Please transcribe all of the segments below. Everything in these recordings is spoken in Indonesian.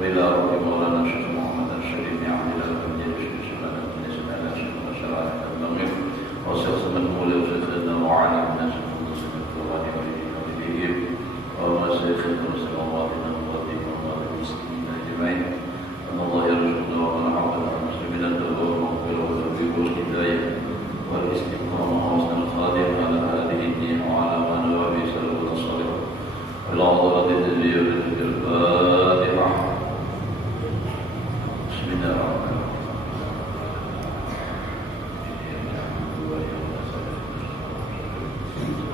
وإلى روح مولانا الشيخ محمد الشريف بن عبد الله بن جابر سلطان بن سلمان الشيخ شرائع النمير وشيخ سمد مولى وشيخنا وعلي بن ناصر القدس القرآن والدين ومشايخنا وسلام الله على المسلمين أجمعين أن الله يرزقنا ومن حولنا المسلمين التوبة والمغفرة والتوفيق والهداية والاستقامة وحسن الخاتمة على هذه الدين وعلى ما نوى به سلف الصالح والعضلة التدبير الفاتحة. بسم الله الرحمن الرحيم.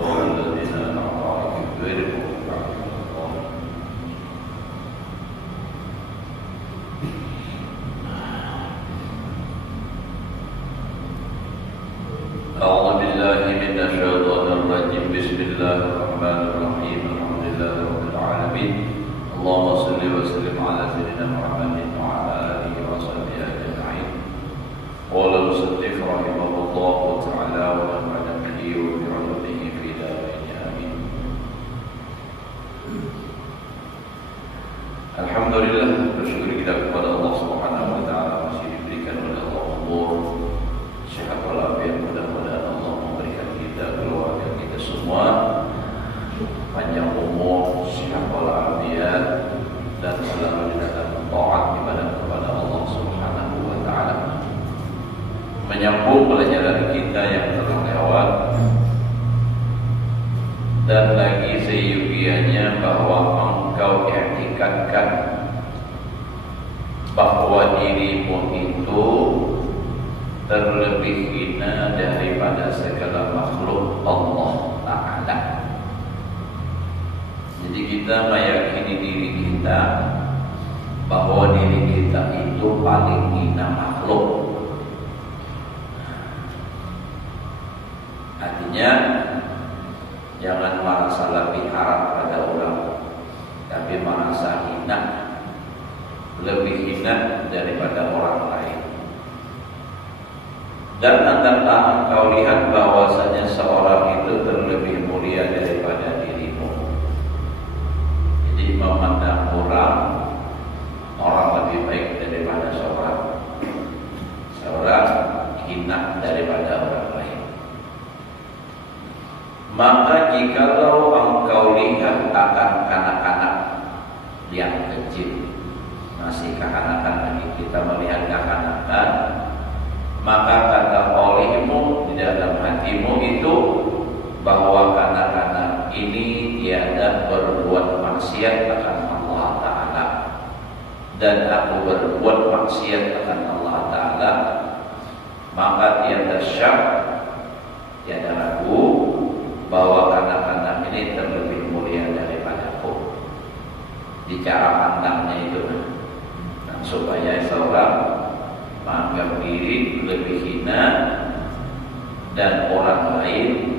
والذين أنعمت عليهم غير المغضوب عليهم. أعوذ بالله من الشيطان الرجيم. بسم الله الرحمن الرحيم. الحمد لله رب العالمين. اللهم صل وسلم على سيدنا محمد وعلى آله وصحبه أجمعين. قال المصنف رحمه الله تعالى ونفعنا به وبعلومه في دارين آمين. Alhamdulillah, bersyukur kita kepada Allah Subhanahu wa taala masih diberikan oleh Allah umur sehat walafiat. Mudah-mudahan Allah memberikan kita, keluarga kita semua panjang umur, sehat walafiat dan selalu di dalam taat ibadah kepada Allah Subhanahu wa taala. Menyambung pelajaran kita yang telah lewat dan lagi seyugianya bahwa engkau i'tikadkan bahwa dirimu itu terlebih hina daripada segala makhluk Allah Ta'ala. Jadi kita meyakini diri kita bahwa diri kita itu paling hina makhluk. Artinya jangan merasa lebih harap pada orang, tapi merasa hina, lebih hina daripada orang lain. Dan hendaklah engkau lihat bahwasanya seorang itu terlebih mulia daripada dirimu. Jadi memandang orang lebih baik daripada seorang hina daripada orang lain. Maka jikalau engkau lihat akan anak-anak yang kecil, masih kekanakan lagi kita melihat kekanakan, maka kata olehmu di dalam hatimu itu bahwa kanak-kanak ini tiada berbuat maksiat akan Allah Ta'ala, dan aku berbuat maksiat akan Allah Ta'ala, maka tiada syak, tiada ragu bahwa kanak-kanak ini terlebih mulia daripadaku. Di cara pandangnya itu, nah, supaya seorang menganggap diri lebih hina dan orang lain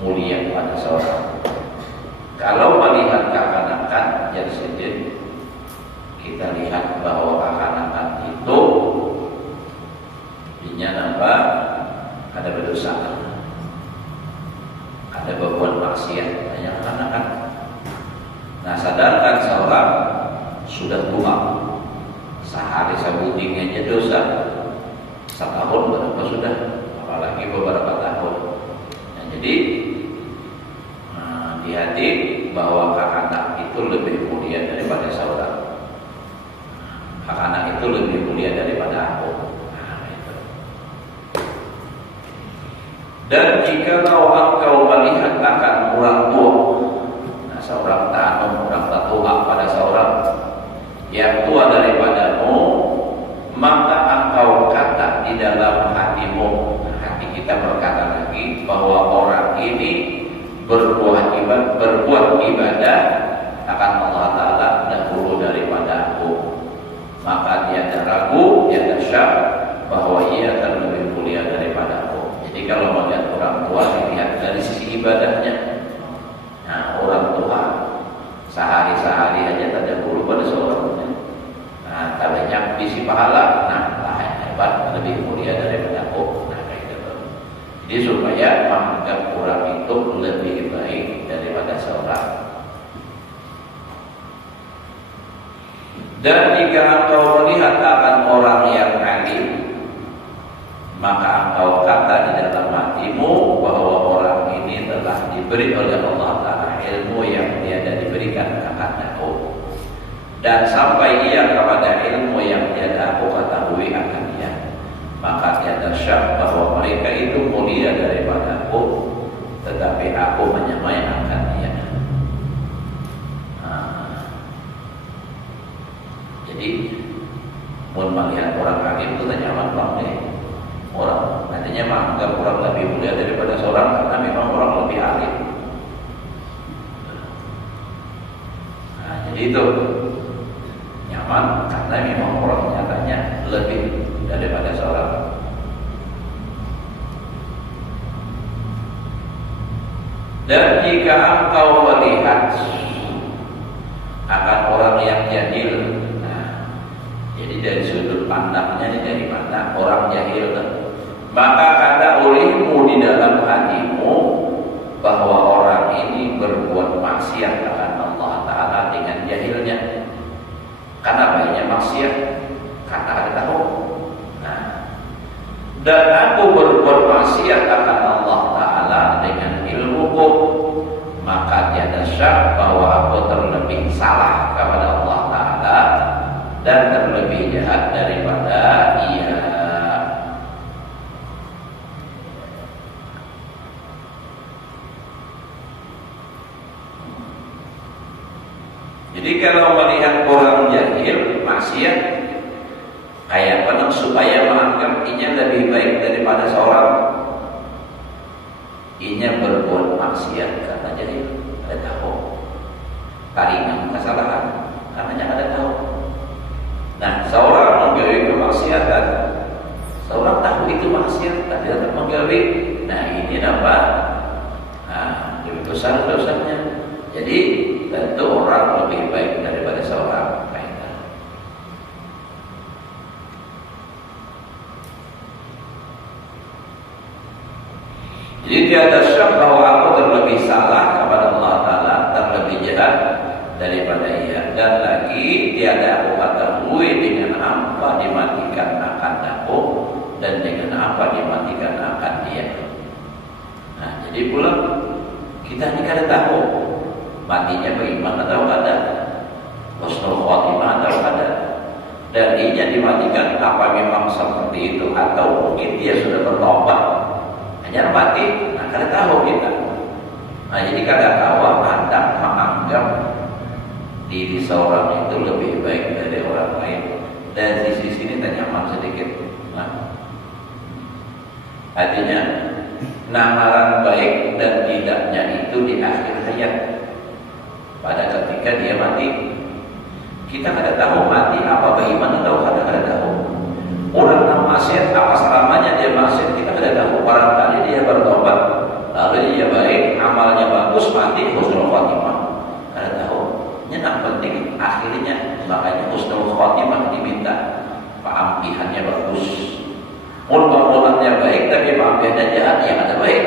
mulia pada seorang. Kalau melihat kekanakan, jadi saja kita lihat bahwa kekanakan itu apa? Ada berdosa, ada berbuat maksiat, banyak kekanakan. Nah, sadarkan seorang sudah tua, sehari sabuting aja dosa, setahun berapa sudah, apalagi beberapa tahun. Nah, jadi di hati bahwa anak itu lebih mulia daripada saudara, anak itu lebih mulia daripada aku. Nah, itu. Dan jika engkau melihat akan orang tua, nah, seorang tanam, orang tua pada seorang yang tua daripadamu, maka engkau kata di dalam hatimu, hati kita berkata lagi bahwa orang ini berbuat ibadah akan Allah Ta'ala dahulu daripada aku, maka tiada ragu, tiada syak bahwa ia akan lebih mulia daripada aku. Jadi kalau melihat orang tua dilihat dari sisi ibadahnya. Nah, orang tua sehari-hari aja terdahulu pada seorangnya. Nah, tak banyak isi pahala, nah, hebat, lebih mulia daripada aku. Nah, kayak gitu. Jadi supaya menganggap orang itu lebih baik daripada seorang. Dan jika engkau melihat akan orang yang alim, maka engkau kata di dalam hatimu bahwa orang ini telah diberi oleh Allah Ta'ala ilmu yang tiada diberikan kepadaku, dan sampai ia kepada ilmu yang tiada aku ketahui akan dia, maka tiada syak bahwa mereka itu mulia daripadaku, tetapi aku menyamai akan dia. Jadi mau melihat orang alim itu nyaman banget. Orang nantinya menganggap orang lebih mulia daripada seorang karena memang orang lebih alim. Nah, jadi itu nyaman karena memang orang nyatanya lebih daripada seorang. Dan jika engkau melihat akan orang yang jahil, nah, jadi dari sudut pandangnya dari mana orang jahil, maka kata olehmu di dalam hatimu bahwa orang ini berbuat maksiat akan Allah Ta'ala dengan jahilnya. Karena banyak maksiat, karena ada tahu. Nah, dan aku berbuat maksiat akan Allah Ta'ala dengan ilmuku, maka tiada syak bahwa aku terlebih salah kepada Allah Ta'ala dan terlebih jahat daripada ia. Jadi kalau melihat orang jahil maksiat, kayak penuh supaya menganggap inya lebih baik daripada seorang, inya berbuat maksiat karena jahil, ada tahu, taringan kesalahan karena jangan ada tahu. Nah, seorang menggawi kemaksiatan, seorang tahu itu maksiat, tapi tetap menggawi. Nah, ini apa? Nah, lebih besar dosanya. Jadi tentu orang lebih baik daripada seorang kaitan. Jadi tiada syak bahwa aku terlebih salah kepada Allah Ta'ala, terlebih jahat daripada ia, dan lagi tiada aku ketahui dengan apa dimatikan akan aku dan dengan apa dimatikan akan dia. Nah, jadi pula kita ini kada tahu matinya beriman atau kada, husnul khotimah atau kada, dan dia dimatikan apa memang seperti itu atau mungkin dia sudah bertobat hanya mati. Nah, kada tahu kita. Nah, jadi kada tahu anda menganggap diri seorang itu lebih baik dari orang lain, dan di sisi ini tak nyaman sedikit. Nah, artinya namaran baik dan tidaknya itu di akhir hayat. Pada ketika dia mati, kita kada tahu mati apa beriman atau kada tahu. Orang yang maksiat apa selamanya dia maksiat, kita kada tahu. Barangkali dia bertobat, lalu dia baik, amalnya bagus, mati husnul khotimah, kada tahu. Yang penting akhirnya, makanya husnul khotimah diminta, paampihannya bagus. Mula-mulanya baik tapi paampihannya jahat, yang ada baik.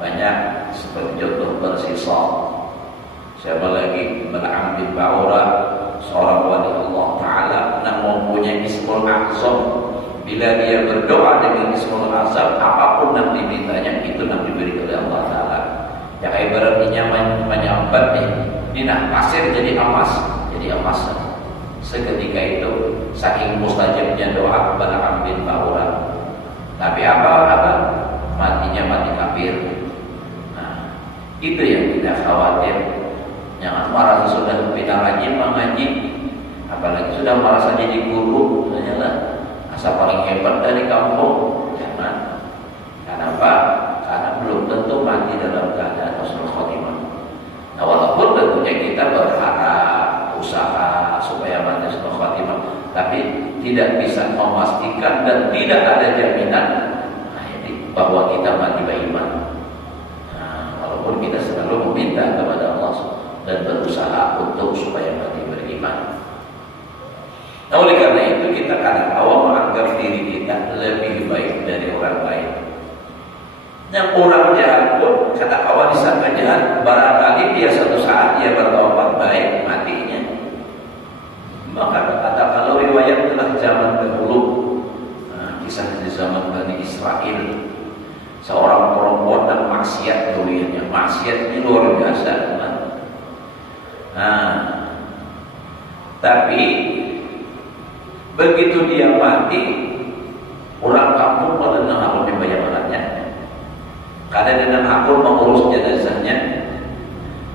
Banyak seperti contoh bersisa. Siapa lagi? Bal'am bin Ba'urah, seorang wali Allah Ta'ala yang mempunyai Ismul Azam. Bila dia berdoa dengan Ismul Azam, apapun yang dimintanya itu yang diberi oleh Allah Ta'ala. Ya kayak berarti menyambat nih, dinah pasir jadi emas, seketika itu saking mustajabnya doa Bal'am bin Ba'urah. Tapi apa? Matinya mati kafir. Nah, itu yang tidak khawatir. Jangan marah sudah pindah mengaji, apalagi sudah merasa jadi guru, hanyalah asa paling hebat dari kampung. Jangan. Kenapa? Karena belum tentu mati dalam keadaan husnul khotimah. Nah, walaupun tentunya kita berharap usaha supaya mati husnul khotimah, tapi tidak bisa memastikan dan tidak ada jaminan bahwa kita mati beriman. Nah, walaupun kita selalu meminta kepada Allah dan berusaha untuk supaya mati beriman. Nah, oleh karena itu kita kadang awal menganggap diri kita lebih baik dari orang lain. Yang orang jahat pun kata awal disangka jahat, barangkali dia suatu saat dia bertobat baik matinya. Tapi begitu dia mati, orang kampung pada nang membayar orangnya. Karena dengan hakul mengurus jenazahnya.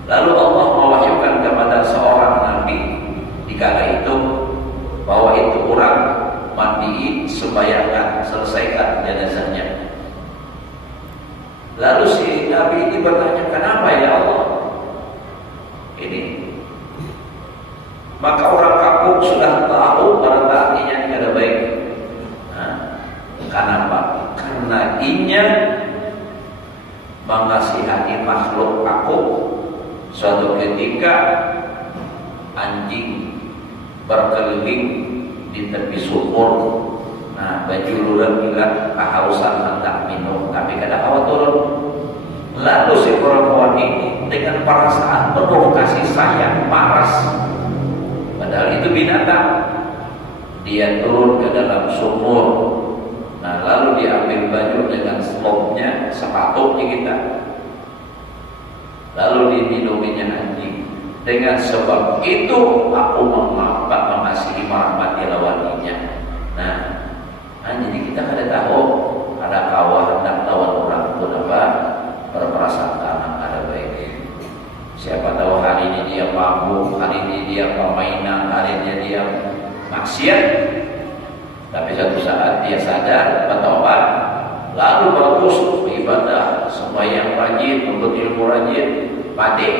Lalu Allah mewahyukan kepada seorang nabi di kala itu bahwa itu orang mandi sembahyangkan, selesaikan jenazahnya. Lalu si nabi ini bertanya, kenapa ya Allah ini? Maka orang kampung sudah tahu pada artinya tidak ada baik. Kenapa? Karena inya mengasihani makhluk aku. Suatu ketika anjing berkeliling di tepi sumur. Nah, baju lurah bilang kehausan hendak minum, tapi kada awak turun. Lalu si perempuan ini dengan perasaan penuh kasih sayang paras. Padahal itu binatang. Dia turun ke dalam sumur. Nah, lalu diambil baju dengan slopnya, sepatunya kita. Lalu diminuminya anjing. Dengan sebab itu aku mengasihi merahmati lawannya. Nah, jadi kita kada tahu ada kawan hendak lawan orang itu apa berprasangka ada baik. Siapa tahu hari ini dia mabuk, hari ini dia permainan, hari ini dia maksiat. Tapi suatu saat dia sadar, bertobat, lalu bagus beribadah, sembahyang rajin, menuntut ilmu rajin, mati.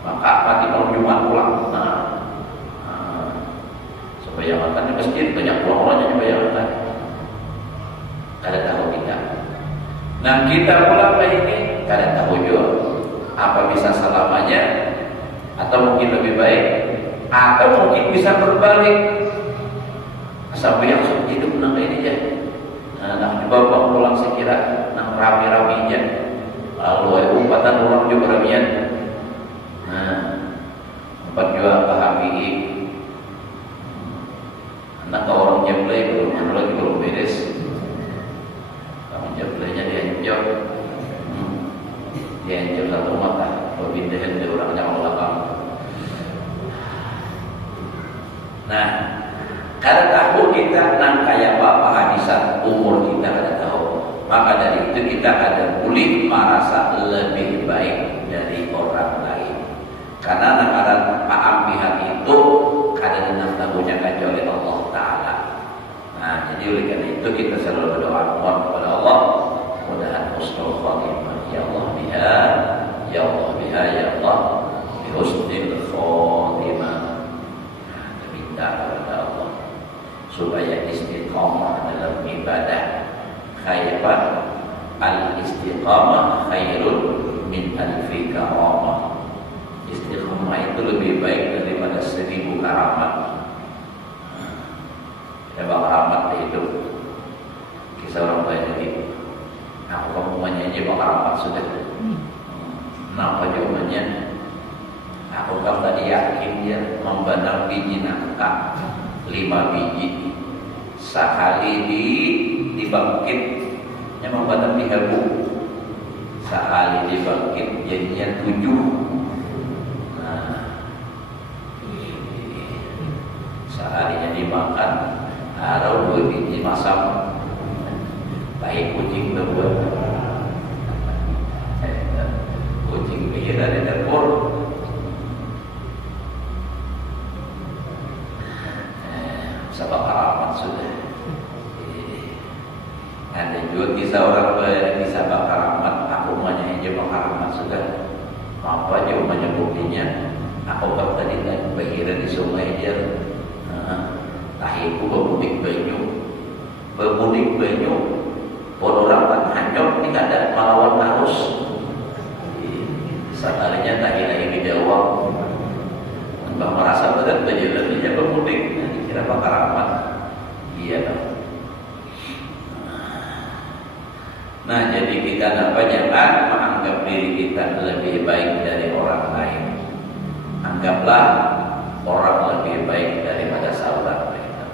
Maka mati malam Jumat pulang. Sembahyang makan di masjid, banyak pulang orangnya sembahyang makan. Kada tahu kita. Nah kita pulang ini kada tahu juga apa bisa selamanya, atau mungkin lebih baik, atau mungkin bisa berbalik. Sampai yang hidup nang ini aja. Nah, dibawa pulang sekira nang rami-raminya. Lalu umpatan orang juga ramian. Nah, empat juga pahami. Anak orang jeblay belum anu lagi belum beres. Kamu jeblaynya dihancur. Dihancur satu mata. Pindahin dari orangnya Allah kamu. Nah, kada tahu kita nang kaya apa hadisan umur kita kada tahu. Maka dari itu kita ada boleh merasa lebih baik dari orang lain. Karena nang paampihan itu kada nang tahunya kecuali Allah Taala. Nah, jadi oleh karena itu kita selalu berdoa kepada Allah, mudah-mudahan husnul khatimah. Ya Allah biha, ya Allah biha, ya Allah bi husnul khatimah. Minta kepada Allah supaya istiqamah dalam ibadah. Khairan al-istiqamah khairun min alfi karamah. Istiqamah itu lebih baik daripada 1000 karamat. Coba karamat itu kisah orang tua jadi aku kamu menyanyi bang karamat sudah. Kenapa jawabannya? Aku kan tadi yakin dia membenang biji nangka 5 biji sekali dibangkitnya membenang 3 sekali dibangkit jadinya 7. Nah, seharinya dimakan harus 2 biji masam tahi kucing terbuat kucing pikir dari dapur. Sabab karamat sudah. Ada juga kisah orang bisa bakar karamat. Aku menyanyi bakar karamat sudah. Apa aja umumnya buktinya? Aku tadi berkira di sungai dia. Tahiku bermudik banyu. Bodoh orang hanyut ini ada melawan arus. Sekalinya tahi lagi di Jawa. Mbak merasa berat berjalan dia bermudik. Kira bakar amat. Iya dong. Nah jadi kita jangan menganggap diri kita lebih baik dari orang lain. Anggaplah orang lebih baik daripada saudara kita.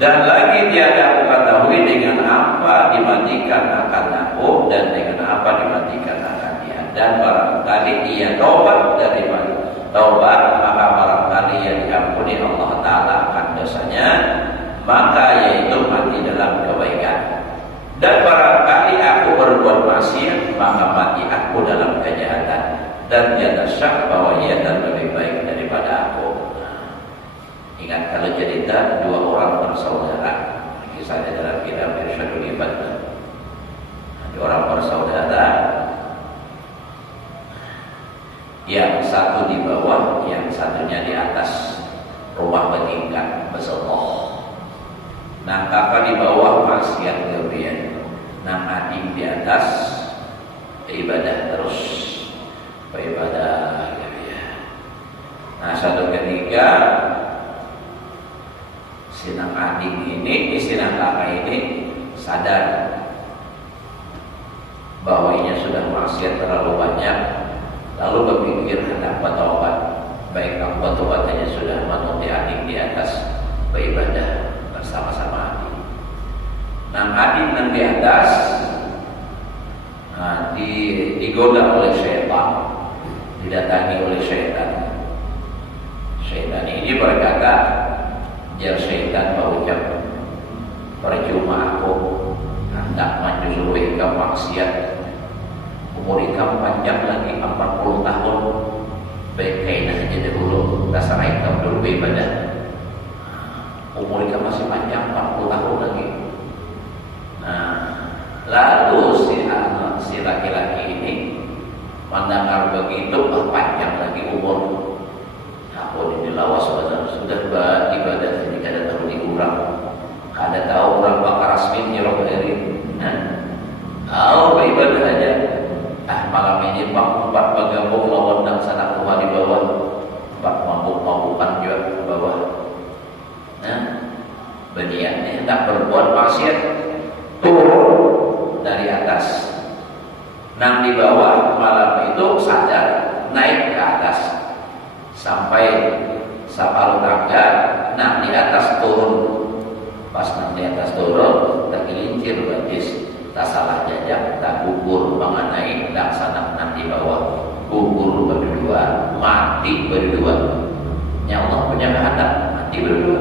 Dan lagi tiada aku ketahui dengan apa dimatikan akan aku dan dengan apa dimatikan akan dia. Dan barangkali ia taubat daripada taubat, maka barangkali ia diampuni Allah Ta'ala akan dosanya, maka yaitu mati dalam kebaikan. Dan barangkali aku berbuat maksiat, maka mati aku dalam kejahatan. Dan tiada syak bahwa ia dan lebih baik daripada aku. Ingat kalau cerita dua orang bersaudara, kisahnya dalam kitab Irsyadul Ibad. Dua orang bersaudara, yang satu di bawah, yang satunya di atas rumah bertingkat bersekoh. Nah, kakak di bawah maksiat kemudian, nah adik di atas ibadah terus, beribadah ya. Nah, satu ketika sinang adik ini, sinang kakak ini sadar bahwa ia sudah maksiat terlalu banyak, lalu berpikir hendak bertobat. Baik aku bertobatnya sudah menuntut adik di atas beribadah bersama-sama adik. Nah, adik yang di atas digoda oleh syaitan, didatangi oleh syaitan. Syaitan ini berkata, jar syaitan berucap, percuma aku hendak menyuruh kamu maksiat, umur kamu panjang lagi 40 tahun, baik kainan aja dahulu, dasar kamu dulu beribadah. Umur kamu masih panjang 40 tahun lagi. Nah, lalu si laki-laki ini mendengar begitu, panjang lagi umur. Aku ini lawas sudah beribadah jadi kada tahu diurang, kada tahu orang bakar rasmin nyerok dari, beribadah aja. Malam ini empat bergabung lawan dan sanak Tuhan di bawah, empat mabuk-mabukan juga di bawah. Nah, berniatnya hendak berbuat maksiat, turun dari atas. Nang di bawah malam itu sadar, naik ke atas sampai separuh tangga. Nang di atas turun. Pas nang di atas turun, tak gelincir batis, tak salah jajak, tak gugur mengenai laksana nang di bawah. Gugur berdua, mati berdua. Ya Allah punya kehendak mati berdua.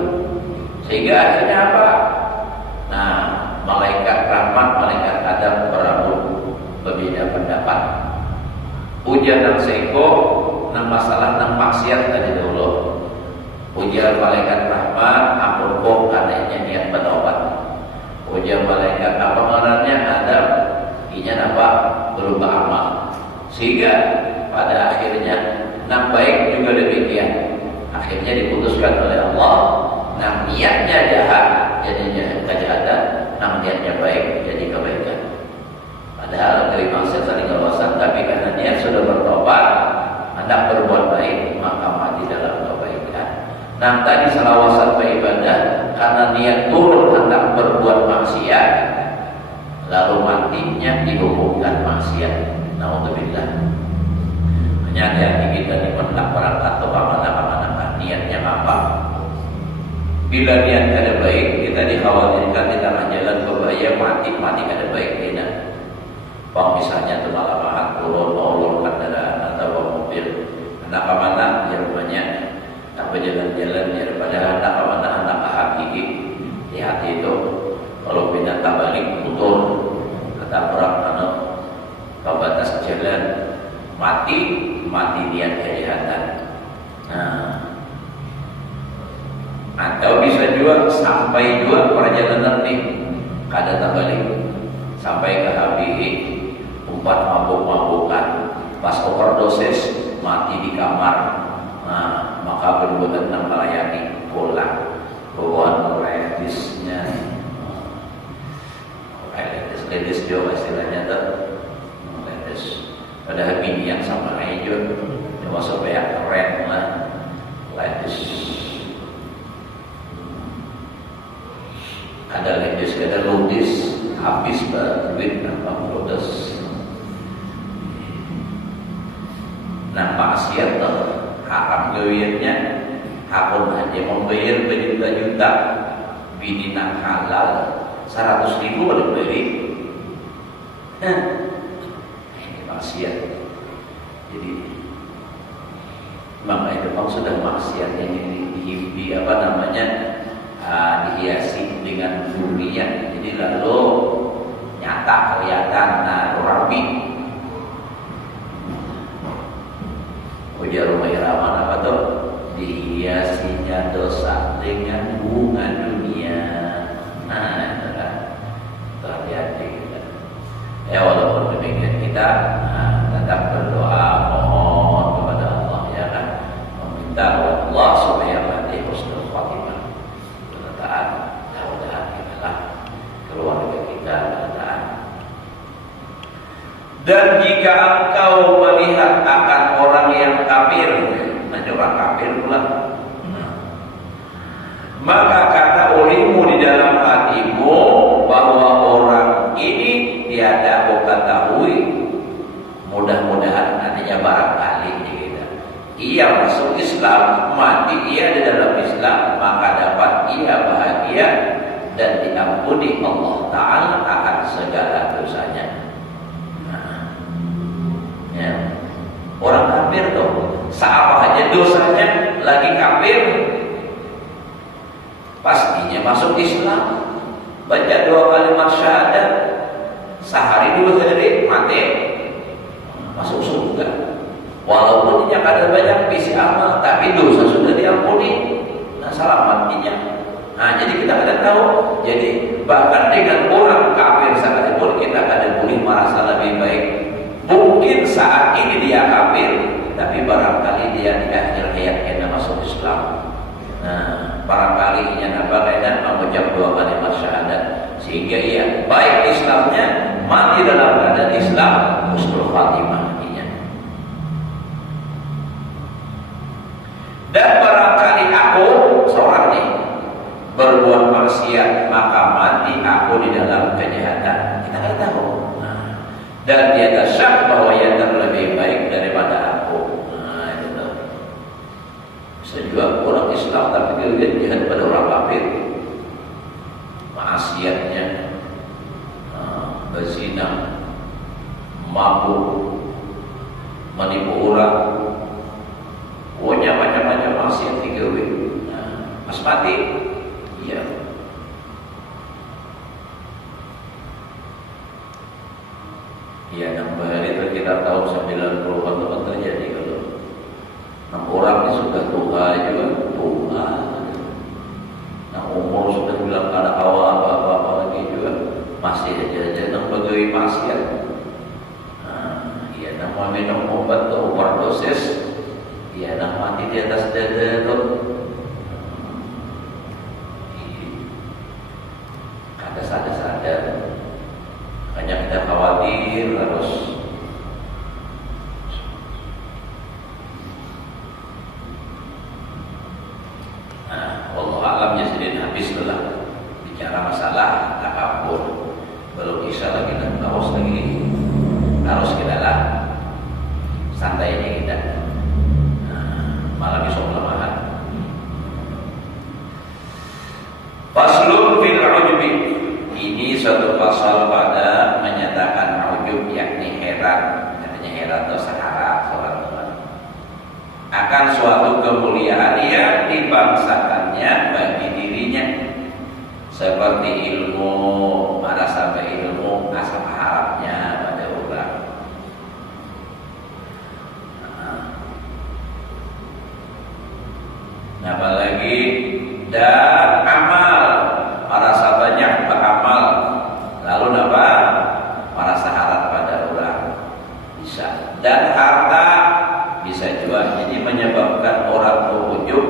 Sehingga akhirnya apa? Nah, malaikat rahmat, malaikat adab berambut berbeda pendapat. Ujian nang seko, nang masalah nang maksiat tadi dulu. Ujian malaikat rahmat, ampun kok adanya niat bertobat. Ujian malaikat apa mengenanya adab, inya apa berubah amal. Sehingga pada akhirnya nang baik juga demikian. Akhirnya diputuskan oleh Allah. Nah, niatnya jahat jadi kejahatan, nah niatnya baik jadi kebaikan. Padahal dari maksiat saling lewasan, tapi karena niat sudah bertobat, hendak berbuat baik, maka mati dalam kebaikan. Nah, tadi salawasan beribadah karena niat turun hendak berbuat maksiat, lalu matinya dihukumkan maksiat. Nauzubillah. Hanya kita di mendak perangkat atau amanah-amanah niatnya apa? Bila niat ada baik, kita dikhawatirkan di tengah jalan berbahaya, mati kada baik tidak. Bang misalnya tu malam turun olor kendaraan atau mobil, anak amanah dia rupanya tak berjalan-jalan daripada anak amanah anak hakiki. Di hati itu kalau pindah tak balik putur, kata orang mana batas jalan mati niat kejahatan. Nah, atau bisa juga sampai juga perjalanan nih kada tak balik sampai ke HBI, umpat mabuk-mabukan, pas overdosis mati di kamar. Nah, maka berbuat tentang melayani pulang bawaan redisnya, redis juga istilahnya tuh redis. Padahal ini yang sama aja cuma supaya keren lah redis. Ada ledis, ada ludis, habis duit berapa ludes. Nah, maksiat haram gawirnya, hakun aja membayar berjuta-juta binina halal 100.000 boleh beli. Ini maksiat. Jadi maka itu sudah maksiat yang dihiasi dengan dunia. Jadi lalu nyata kelihatan rami. Ujar rumah Irawan apa tuh? Dihiasinya dosa dengan bunga dunia. Nah, itu kan hati-hati. Ya walaupun demikian kita tetap berdoa mohon kepada Allah, ya kan, meminta kepada Allah supaya mati husnul khatimah. Mudah-mudahan kita lah keluarga kita mudah-mudahan. Dan jika engkau melihat akan orang yang kafir, orang kafir pula, maka kata olehmu di dalam hatimu bahwa orang ini tiada kau ketahui, mudah-mudahan artinya barangkali gitu. Ia masuk Islam, mati ia di dalam Islam, maka dapat ia bahagia dan diampuni Allah Ta'ala akan segala dosanya. Ya. Orang kafir tuh seapa aja dosanya lagi kafir, pastinya masuk Islam, baca 2 kalimat syahadat, sehari 2 hari mati masuk surga. Walaupun dia kadang banyak visi amal, tapi dosa sudah diampuni, nah selamatnya. Nah jadi kita kadang tahu, jadi bahkan dengan orang kafir sekalipun kita kadang boleh merasa lebih baik. Mungkin saat ini dia kafir, tapi barangkali dia di akhir hayatnya masuk Islam. Nah, barangkali ia kaitan mengucap 2 kalimat syahadat, sehingga ia baik Islamnya, mati dalam keadaan Islam, husnul khatimah. Dan barangkali aku seorang nih berbuat maksiat, maka mati aku di dalam kejahatan. Kita nggak tahu. Dan dia tak syak bahwa ia terlebih baik daripada aku. Nah, itu bisa juga orang Islam tapi dia jahat pada orang kafir. Maksiatnya berzina, mabuk, menipu orang, pokoknya macam-macam maksiat digawe. Pas mati, iya. Ya, 6 hari itu kita tahu 90 teman terjadi kalau 6 orang ini sudah tua juga, tua. Nah umur sudah bilang ada awal apa-apa lagi juga masih aja pegawai maksiat. Ya, nama minum obat atau overdosis, ya, nah mati di atas dada itu. Kada sadar. Hanya kita khawatir terus. Nah, wallahu a'lam bishawab. Habis telah bicara masalah takabur. Belum bisa lagi dan harus kita lah santai aja kita. Malah bisa kelemahan. Faslun fil ujbi. Ini suatu pasal pada menyatakan ujub, yakni heran. Katanya heran atau sahara seorang teman akan suatu kemuliaan yang dibangsakannya bagi dirinya, seperti ilmu, ada sampai ilmu asal harapnya pada orang. Nah, apalagi dan amal, merasa banyak beramal, lalu apa? Merasa harap pada orang bisa, dan harta bisa juga. Jadi menyebabkan orang ujub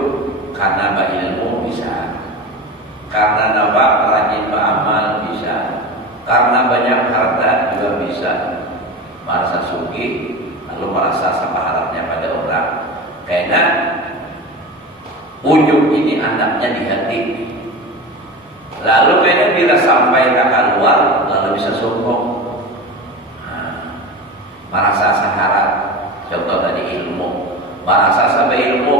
karena berilmu bisa, karena apa? Rajin beramal bisa, karena banyak harta juga bisa. Merasa sugih lalu merasa sama harapnya pada orang, karena ujub ini anaknya di hati. Lalu kayaknya bila sampai ke keluar, lalu bisa sombong, merasa saharat. Contoh tadi ilmu, merasa sampai ilmu,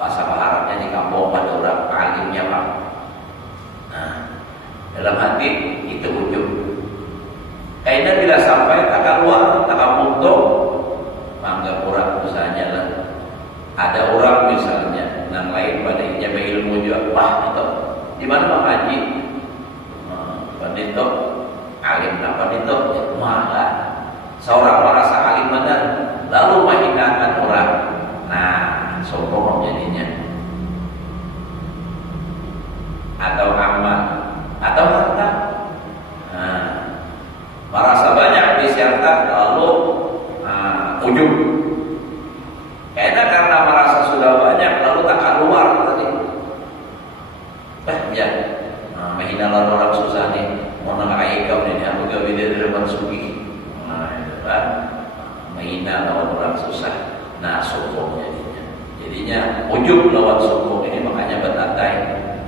pas apa harapnya di kampung pada orang alimnya pak, ilmu juga wah itu di mana Bang Haji pendito alim apa pendito malah seorang merasa alim benar lalu menghinakan orang. Nah, sombong jadinya. Atau amal atau harta. Nah, merasa banyak di harta lalu ujub. Karena merasa sudah banyak lalu tak keluar tadi. Ya, menghina orang susah nih. Mau nak ayat kau ini aku gak beda dari orang suki. Nah, itu kan menghina orang susah. Nah, sombong jadinya ujub lawan sombong ini makanya betatai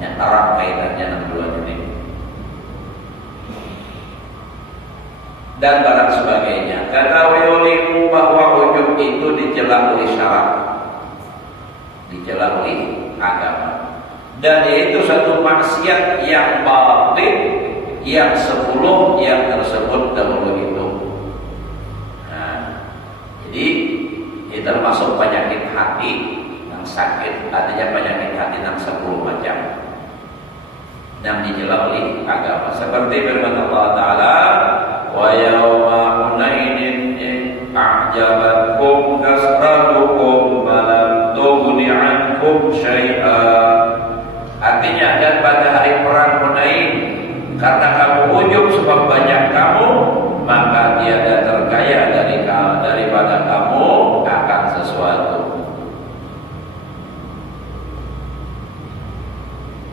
yang erat kaitannya dengan dua ini. Dan barang sebagainya. Ketahui olehmu bahwa ujub itu dicela oleh syarat, dicela oleh agama, dan itu satu maksiat yang batin, yang 10 yang tersebut dahulu itu. Nah, jadi ini termasuk penyakit hati yang sakit, artinya penyakit hati yang 10 macam yang dicela oleh agama. Seperti firman Allah Ta'ala, wa yawma hunainin a'jabatkum kasratukum falam tughni ankum syai'a. Artinya, dan pada hari perang Hunain, karena kamu ujub sebab banyak kamu, maka tiada terkaya daripada kamu akan sesuatu.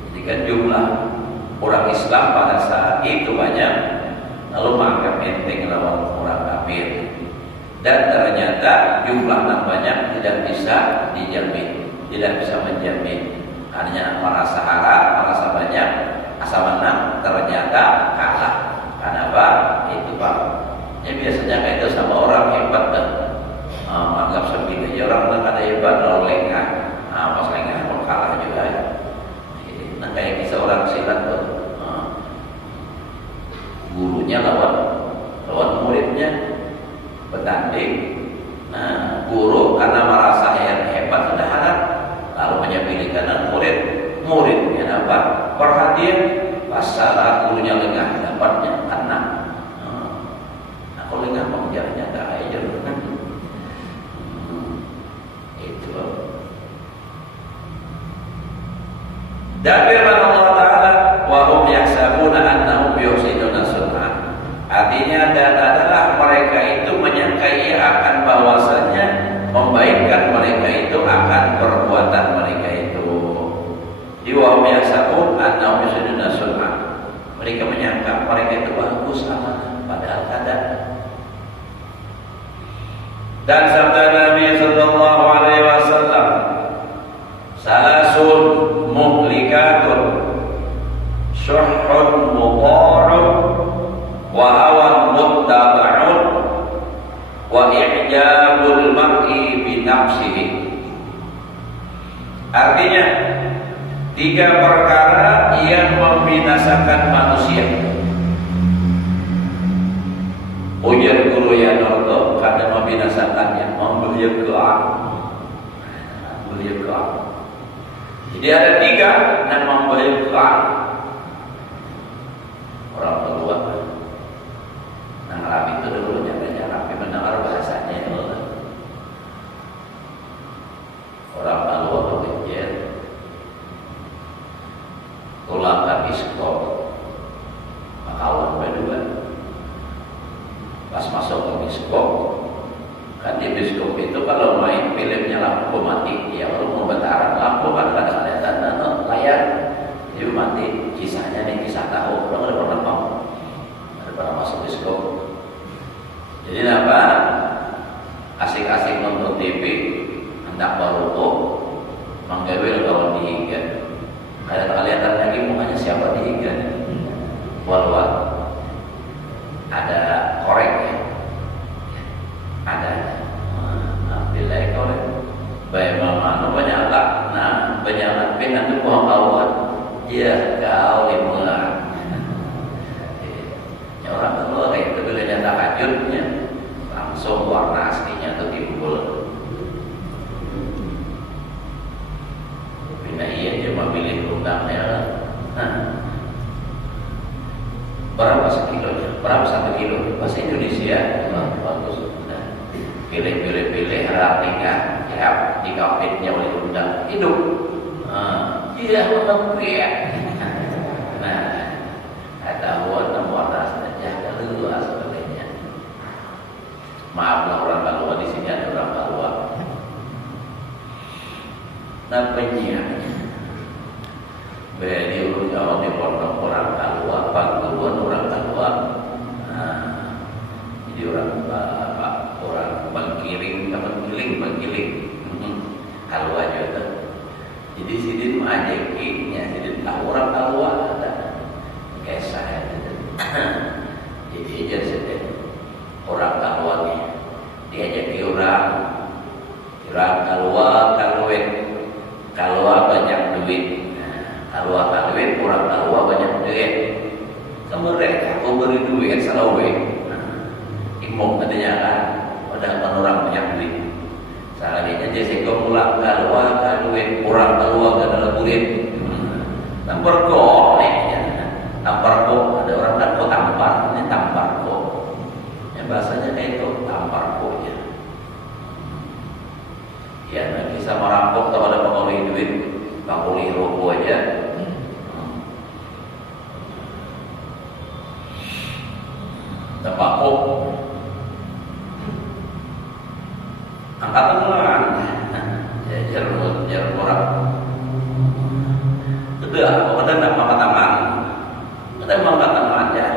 Jadi kan jumlah orang Islam pada saat itu banyak, lalu menganggap enteng lawan orang kafir, dan ternyata jumlah yang banyak tidak bisa dijamin, tidak bisa menjamin. Hanya merasa harap, merasa banyak, asal menang, ternyata kalah. Kenapa? Itu Pak. Ya biasanya kayak itu sama orang hebat dan menganggap seperti itu. Orang ada hebat lalu lengah, pas lengah pun kalah juga. Nah kayak kisah orang silat tuh, gurunya lawan muridnya bertanding. Nah guru karena merasa hebat sudah harap, lalu menyepelekan muridnya dapat perhatian, pas saat gurunya lengah dapatnya kena. Aku lengah mengejarnya tak aja kan. Itu. Dan firman Allah Ta'ala, wa hum yahsabuna annahum yuhsinuna sun'an. Artinya dan adalah mereka itu menyangka ia akan bahwasanya membaikkan mereka itu akan perbuatan mereka itu. Di wa hum yahsabuna annahum yuhsinuna sun'an. Mereka menyangka mereka itu bagus amanah, padahal tidak. Dan sabda Nabi sallallahu alaihi wasallam, salasun muhlikatun syuhhun muta'un wa hawan muttaba'un wa i'jabul mar'i bi nafsihi. Artinya 3 perkara yang membinasakan manusia. Ujar guru ya Norto karena membinasakannya, membeli keak. Jadi ada 3 yang membeli keak. Orang keluar. Nah Arab itu dulu nyampe rapi mendengar bahasanya ya Allah. Orang keluar berpikir ulang ke biskop, makawan berdua. Pas masuk ke biskop, kan di biskop itu kalau main filmnya lampu mati, ya kalau mau bentaran lampu kan ada kelihatan layar, jadi mati. Kisahnya nih kisah tahu, orang ada pernah mau, ada pernah masuk biskop. Jadi apa? Asik-asik nonton TV, hendak baru menggawil kawan dihigan. Ada kelihatan lagi mukanya siapa dihigan. Walau ada koreknya, ada bila korek baik mama banyak lah, nah banyak pindah tu buang kawan dia kau limulah ya orang keluar itu bila dia tahajudnya langsung warna aslinya tu timbul pindah iya dia mah diundang ya. Berapa sekilonya? Berapa 1 kilo? Bahasa Indonesia, bagus. Nah, pilih, artinya ya di kafetnya oleh undang hidup. Iya, memang pria. Nah, ada nomor saja keluar sebagainya. Maaflah orang Kalua, di sini ada orang Kalua. Nah, penyiar. Beli urut jawab di pondok orang Kalua, pangkuan orang Kalua. Jadi orang Bangkiling, Kalua juga. Jadi sidin majekinya, sidin tahu orang Kalua ada. Kisah itu. Jadi aja sedih orang Kalua nih. Dia jadi orang Kalua, Kalua banyak duit. Kalua duit, orang Kalua banyak duit. Mereka aku beri duit selawe. Imam katanya kan, ada orang banyak duit. Salahnya dia sekong ulang Kalua duit, orang Kalua gak ada duit. Tampar kok, tampar kok. Ada orang kan kok tampar kok. Yang bahasanya kayak itu tampar kok ya. Ya, nanti sama rampok kalau ada pengoleh duit, pengoleh rokok aja. Tembakau angkatan orang jarum orang sudah apa nak makan tangan kita makan tangan aja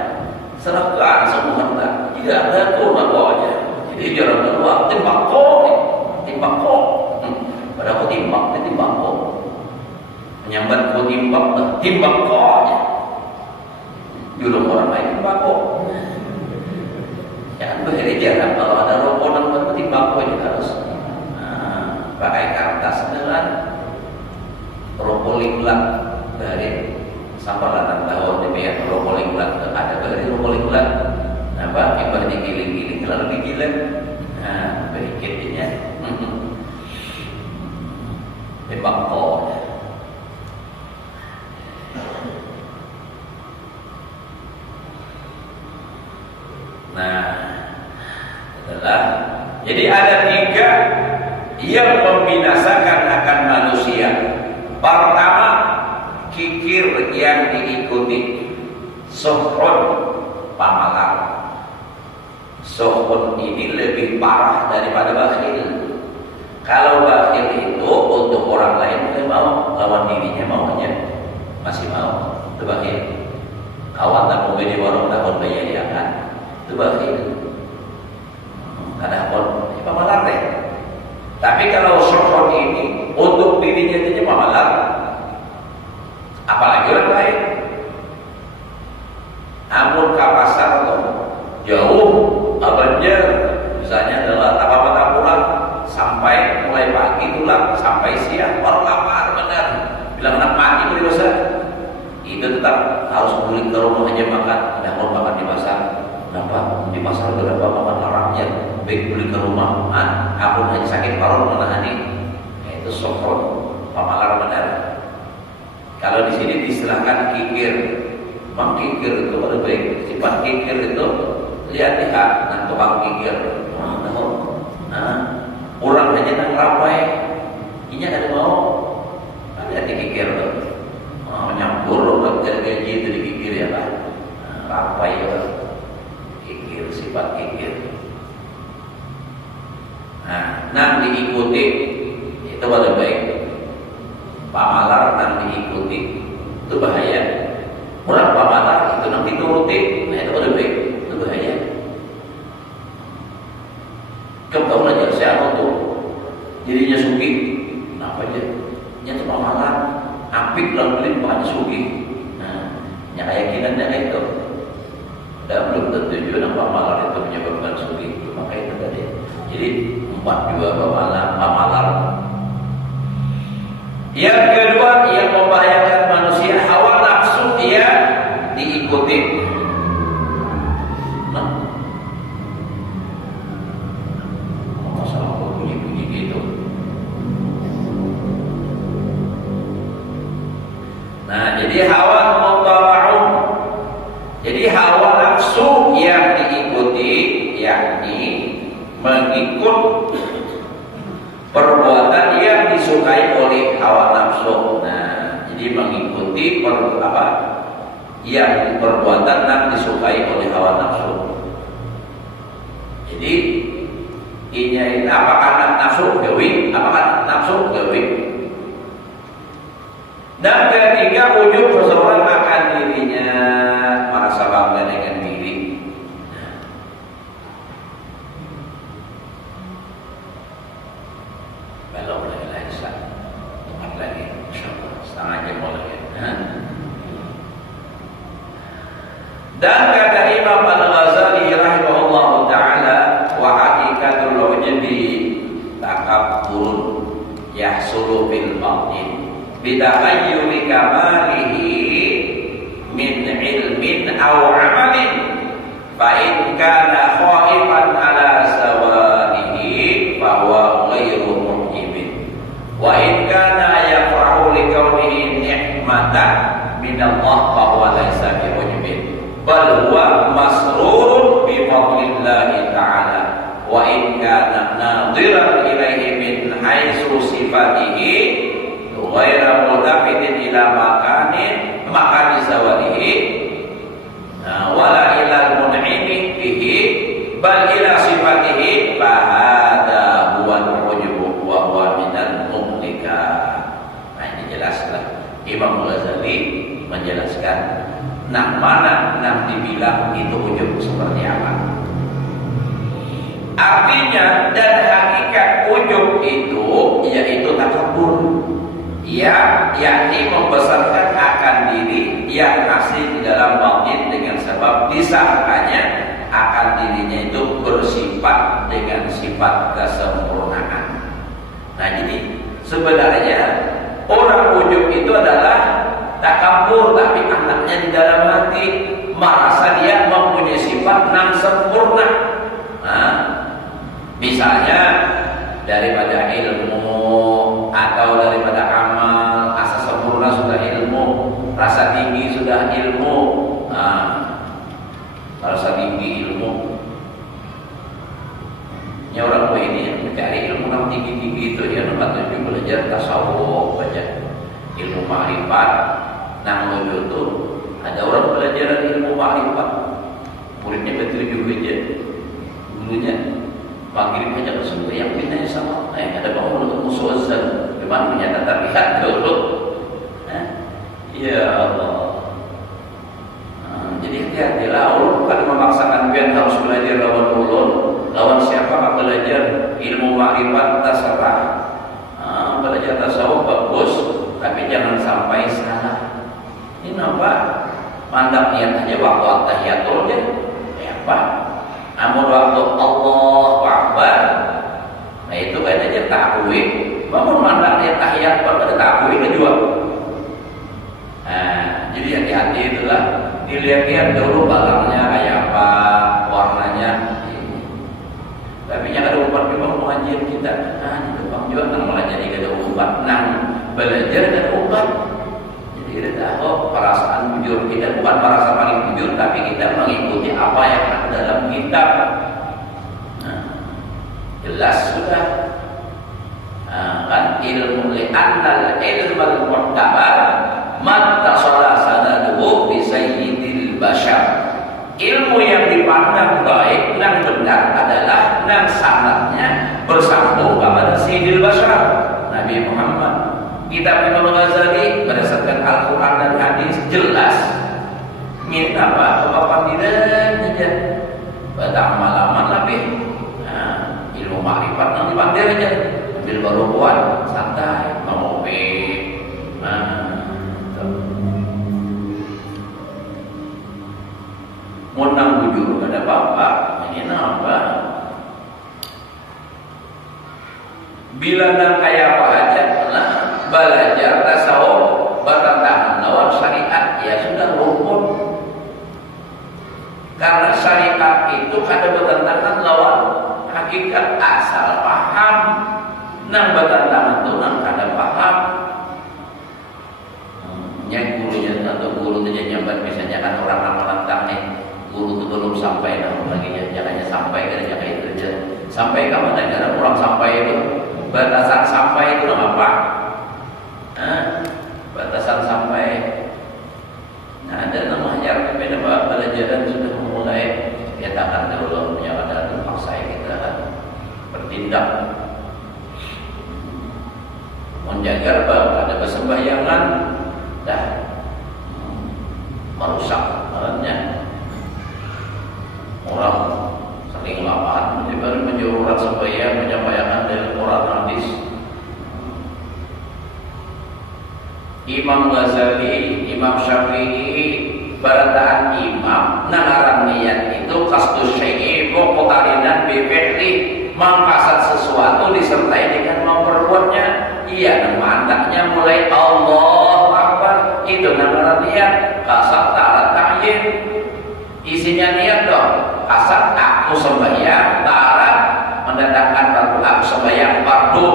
serahkan semua harta tidak ada aja jadi jarum kedua timbakau pada aku timbakau menyambat aku timbakau aja jurung orang lain timbakau. Jangan beri jarak kalau ada rokok dan timbakau juga harus pakai kertas dengan rokok linglang dari sampalatan tahun demikian rokok linglang ada dari rokok linglang apa yang digiling-giling lalu digiling berikutnya timbakau. Nah, adalah jadi ada 3 yang membinasakan akan manusia. Pertama, kikir yang diikuti, suhun, pamalar. Suhun ini lebih parah daripada bakhil. Kalau bakhil itu untuk orang lain mau, lawan dirinya maunya masih mau, itu bakhil. Kawan tak mau beli warung tak bayar itu bakhil. Ada pun pamalar deh. Tapi kalau syukur ini untuk dirinya saja pamalar, apalagi orang lain. Amun ke pasar tuh jauh, banjir, misalnya adalah apa-apa pulang sampai mulai pagi tulang sampai siang baru lapar benar. Bilang anak mati beli besar, itu tetap harus beli ke rumah aja makan, tidak mau makan di pasar. Kenapa? Di pasar berapa makan larangnya, baik beli ke rumah, ampun hanya sakit parut menahani. Itu syukur, pamalar benar. Kalau di sini diistilahkan kikir, bang kikir itu lebih baik. Sifat kikir itu lihat nah tukang kikir, orang aja nang ramai, ini ada mau, ada dikikir tuh, nyampur gaji itu dikikir ya pak, ramai ya. Sifat kikir. Nah, diikuti itu lebih baik. Pamalar nang diikuti itu bahaya. Orang pamalar itu nang dituruti, nah itu lebih baik, itu bahaya. Kau aja saya tuh dirinya sugi, kenapa aja? Nya cuma pamalar, apik lalu beli banyak sugi. Nah, yang keyakinannya itu. Dan belum tentu juga pamalar itu menyebabkan sugi. Maka itu tadi. Jadi 4 juga pamalar. Yang kedua yang membahayakan manusia hawa nafsu yang diikuti. Masalah bunyi-bunyi gitu. Nah, jadi hawa muttaba'un. Jadi hawa nafsu yang diikuti, yakni mengikut perbuatan yang disukai oleh hawa nafsu. Nah, jadi mengikuti yang perbuatan yang disukai oleh hawa nafsu. Jadi ini apakah nafsu gawi? Apakah nafsu gawi? Dan ketiga, ujub seseorang akan dirinya merasa bangga dengan diri. Kalau mulai tempat lagi, insyaallah setengah jam lagi. Dan kata Imam Al-Ghazali rahimahullah taala, wa hakikatul ujubi takabbur yahsulu bil batin bitahayyuli kamalihi min ilmin aw amalin fa in kana khaifan ala sawaihi fa huwa ghairu mu'jibin wa in kana yafrahu li kaunihi ni'matan min Allah fa huwa laysa bi'ujbin bal huwa masrurun bi fadlillahi ta'ala wa in kana nadiran ilaihi min haitsu sifatihi ghaira multafitin ila makani zawalihi wala ilal mun'imi bihi bal ila sifatihi fa hadha huwa al-ujub wa huwa minal muhlika. Nah, ini jelaslah Imam Ghazali menjelaskan mana dibilang itu ujub seperti apa. Artinya dan hakikat ujub itu yaitu takabbur, yakni membesarkan akan diri yang asli di dalam batin dengan sebab disangkanya akan dirinya itu bersifat dengan sifat kesempurnaan. Nah, jadi sebenarnya orang ujub itu adalah takabbur, tapi anaknya di dalam hati merasa dia mempunyai sifat yang sempurna. Nah, misalnya daripada ilmu atau daripada amal, asa sempurna sudah ilmu, rasa tinggi sudah ilmu, rasa tinggi ilmu. Ini orang tua ini yang mencari ilmu yang tinggi-tinggi itu dia nomor 7 belajar tasawuf, baca ilmu ma'rifat. Nah, itu ada orang belajar ilmu ma'rifat, muridnya betul juga dulunya panggil aja ke semua yang pinanya sama. Ada bangun untuk musuh azan. Memang punya tata lihat dulu. Ya Allah. Jadi hati-hatilah. Allah bukan memaksakan kalian harus belajar lawan ulun. Lawan siapa kan belajar ilmu ma'rifat terserah. Belajar tasawuf bagus, tapi jangan sampai salah. Ini apa? Mantap niat aja waktu at-tahiyatul deh. Apa? Namun waktu Allahu Akbar, nah itu kan aja takwil. Bangun mandang dia tahiyat pada takwil juga. Nah, jadi hati-hati itulah. Dilihat-lihat dulu barangnya kayak apa, warnanya. Tapi yang ada ubat memang pengajian kita. Nah, itu bang juga malah jadi ada ubat. Nah, belajar dan ubat. Jadi kita tahu perasaan jujur kita bukan merasa paling jujur, tapi kita mengikuti apa yang ada dalam kitab. Nah, jelas sudah. Kan ilmu li'annal ilmal mu'tabar man tasala sanaduhu bi sayyidil bashar. Ilmu yang dipandang baik dan benar adalah yang sanadnya bersambung kepada sayyidil bashar Nabi Muhammad. Kitab Imam Ghazali berdasarkan Al-Quran dan hadis jelas. Minta apa? Kepandirian aja. Baca amal-amal lebih. Nah, ilmu makrifat nanti pandai aja. Ambil baru buat santai, mau ngopi. Menang bujur ada bapak. Ini apa? Bila nang kayak apa aja, nah, belajar tasawuf bertentangan lawan syariat, ya sudah rukun. Karena syariat itu ada bertentangan lawan hakikat asal paham. Nang bertentangan itu nang ada paham. Yang guru itu nyambat misalnya kan orang amal nih guru itu belum sampai lagi ya jangannya sampai kan jangan itu aja sampai kamu dan orang sampai itu batasan sampai itu apa? Batasan sampai. Nah ada namanya beda pelajaran sudah mulai nyatakan kalau punya keadaan terpaksa kita bertindak menjaga pada persembahyangan dah merusak makanya orang sering lapahan baru menyuruh orang sembahyang menyampaikan dari Quran hadis. Imam Ghazali, Imam Syafi'i, barataan imam nangaran niat itu kastus syai'i qotarinan bif'li mengkasat sesuatu disertai dengan memperbuatnya. Iya, mandaknya mulai Allahu Akbar itu nangaran niat kasat ta'ala ta'yin isinya niat dong kasat aku sembahyang ta'ala mendatangkan fardu aku sembahyang fardu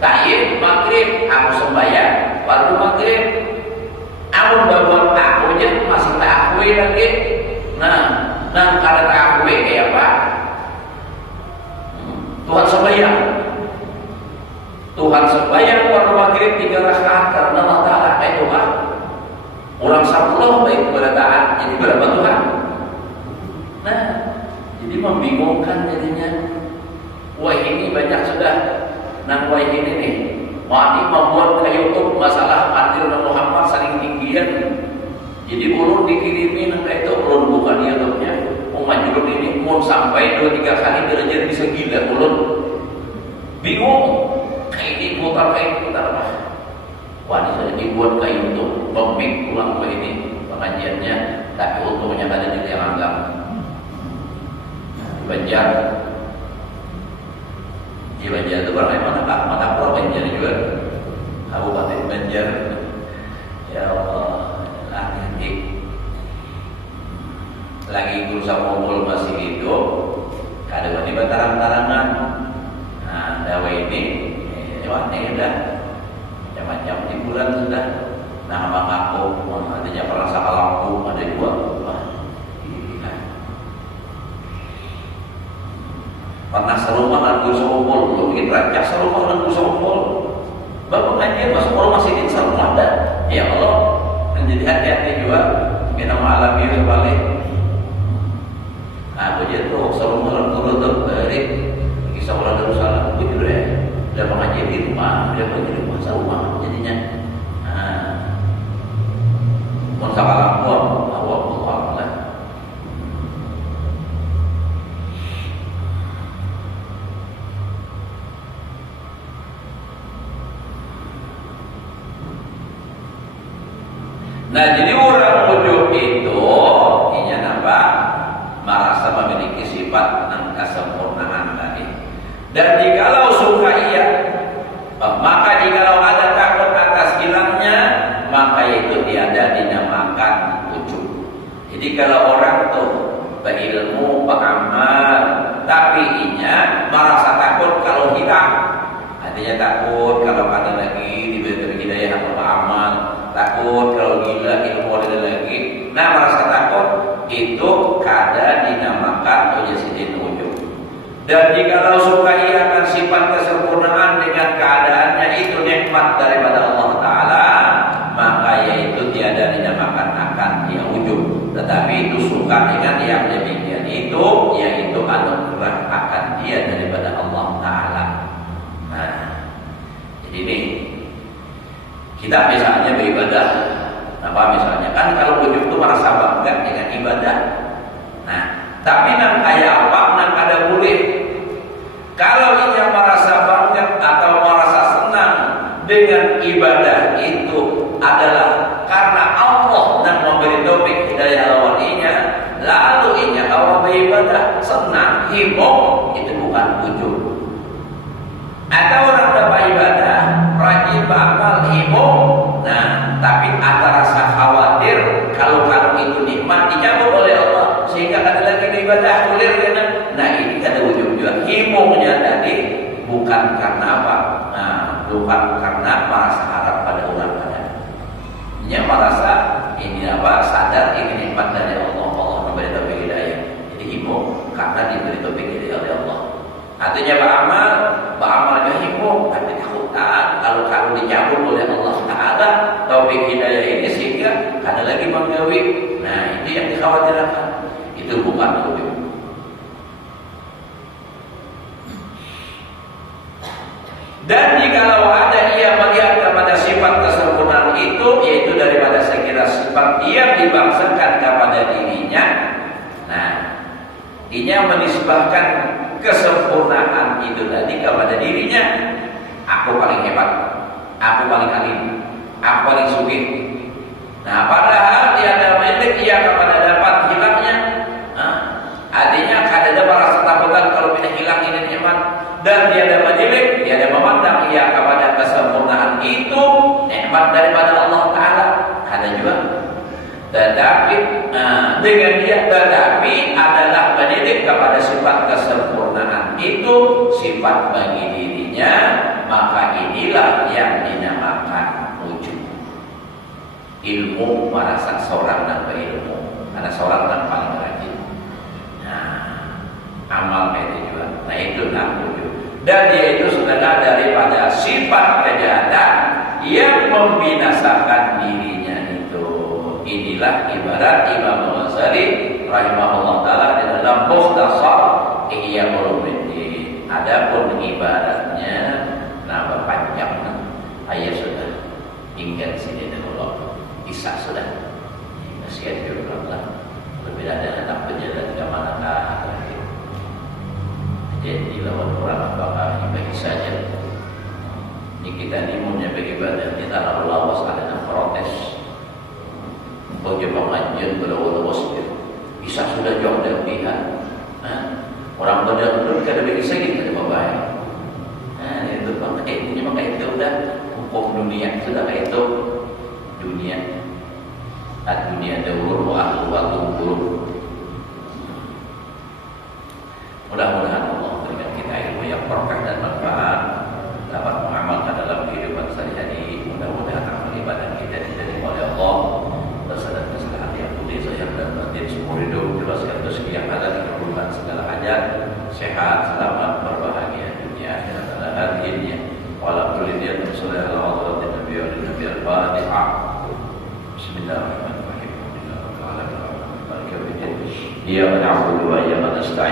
ta'yin maghrib aku sembahyang fardu maghrib. Amun bahwa aku aja masih tak akui lagi. Nah kalau tak akui kayak apa? Tuhan sembahyang fardu maghrib 3 rakaat karena Allah Ta'ala Tuhan. Orang 10 baik kepada taat jadi berapa Tuhan? Nah, jadi membingungkan jadinya. Wah ini banyak sudah. Nah wah ini nih. Wah ini membuat ke YouTube masalah Adil Muhammad saling tinggian. Jadi ulun dikirimin ke itu ulun bukan YouTube-nya. Majulun ini mau sampai 2-3 kali belajar bisa gila ulun. Bingung. Kayak ini putar lah. Wah ini sudah dibuat ke YouTube. Pemik pulang ke ini pengajiannya. Tapi untungnya ada juga yang anggap Banjar. Di Banjar itu berapa mana pulau Banjar juga. Kabupaten Banjar. Ya Allah, lagi berusaha kumpul masih hidup. Kadang ini bataran-tarangan. Nah, dawa ini, ini udah macam-macam di bulan sudah. Nah, abang aku, adanya perasa lampu, ada 2. Pernah serumah dengan Gus Opol, belum bikin rancak serumah dengan Gus Opol. Bapak ngaji masuk orang masih di serumah dah. Ya Allah, menjadi hati-hati juga. Kita mengalami kembali. Aku jatuh serumah dengan turun terbalik. Kisah orang Darussalam, begitu ya. Dia mengaji di rumah, dia pergi di rumah serumah jadinya. Masalah Allah. Nah jadi orang ujub itu ini apa? Merasa memiliki sifat kesempurnaan tadi. Dan jikalau suka iya, maka jikalau ada takut atas hilangnya, maka itu tiada dinamakan ujub. Jadi kalau orang tuh berilmu, beramal, tapi inya merasa takut kalau hilang. Artinya takut kalau ada lagi diberi hidayah atau beramal. Takut kalau gila ilmu ada lagi. Nah merasa takut itu kada dinamakan ujasidin ujub. Dan jikalau suka ia akan sifat kesempurnaan dengan keadaannya itu nikmat daripada Allah Ta'ala, maka yaitu tiada dinamakan akan dia ujub. Tetapi itu suka dengan yang demikian itu yaitu anugerah akan dia daripada Allah Ta'ala. Nah jadi ini kita misalnya beribadah, apa misalnya kan kalau ujub itu merasa bangga dengan ibadah. Nah, tapi nang kayak apa, nang ada boleh. Kalau ia merasa bangga atau merasa senang dengan ibadah itu adalah karena Allah yang memberi taufik hidayah awalnya, lalu ia awal beribadah senang, hibau, itu bukan ujub. Atau orang dapat ibadah rajin beramal hibau, nah tapi ada rasa khawatir kalau itu nikmat dicabut oleh Allah sehingga ada lagi ibadah kulir kan. Nah ini ada ujung juga hibaunya tadi bukan karena apa? Nah bukan karena merasa harap pada orang lain. Dia merasa ini dicabut oleh Allah Ta'ala taufik hidayah ini sehingga ada lagi menggawi. Nah, itu yang dikhawatirkan. Itu bukan taufik. Dan jikalau ada ia melihat kepada sifat kesempurnaan itu, yaitu daripada sekira sifat ia dibangsakan kepada dirinya. Nah, ini yang menisbahkan kesempurnaan itu tadi kepada dirinya. Aku paling hebat, aku paling alim, aku paling sugih. Nah, padahal dia ada milik ia kepada dapat hilangnya. Artinya ada merasa takutan kalau tidak hilang ini nikmat. Dan dia ada majelis, dia ada memandang ia kepada kesempurnaan itu nikmat daripada Allah Ta'ala. Ada juga. Tetapi dengan dia tetapi adalah majelis kepada sifat kesempurnaan itu sifat bagi dirinya, maka inilah yang dinamakan wujud. Ilmu merasa seorang dan berilmu, karena seorang dan paling rajin. Amal itu juga. Nah, itu wujud. Dan dia itu saudara daripada sifat kejahatan yang membinasakan dirinya itu. Inilah ibarat Imam Ghazali rahimahullah taala di dalam Mukhtasar Ihya Ulumuddin. Adapun ibaratnya nambah panjang. Ayah sudah hingga sini dulu. Kisah sudah. Nasihat juga lebih ada anak penjalan ke manakah. Jadi lawan orang apakah bagi saja. Ini kita ini mau beribadah, kita lalu lawas ada yang protes. Bagi pengajian berlawas bisa sudah jauh dari pihak. Orang benar-benar kada bisa kita baik. Itu maka itu udah hukum dunia sudah kayak itu dunia. Dunia dahulu waktu buruk. Mudah-mudahan Allah berikan kita ilmu yang berkah dan manfaat, dapat mengamalkan dalam kehidupan sehari-hari. Mudah-mudahan amal ibadah kita diterima oleh Allah, dosa dan kesalahan yang boleh zahir dan batin seumur hidup, jelaskan rezeki yang halal, dikabulkan segala hajat, sehat, selamat, berbahagia dunia akhirat dan akhirnya. Walhamdulillah sallallahu alaihi al-Fatihah. Bismillahirrahmanirrahim. Iyyaka na'budu wa iyyaka nasta'in.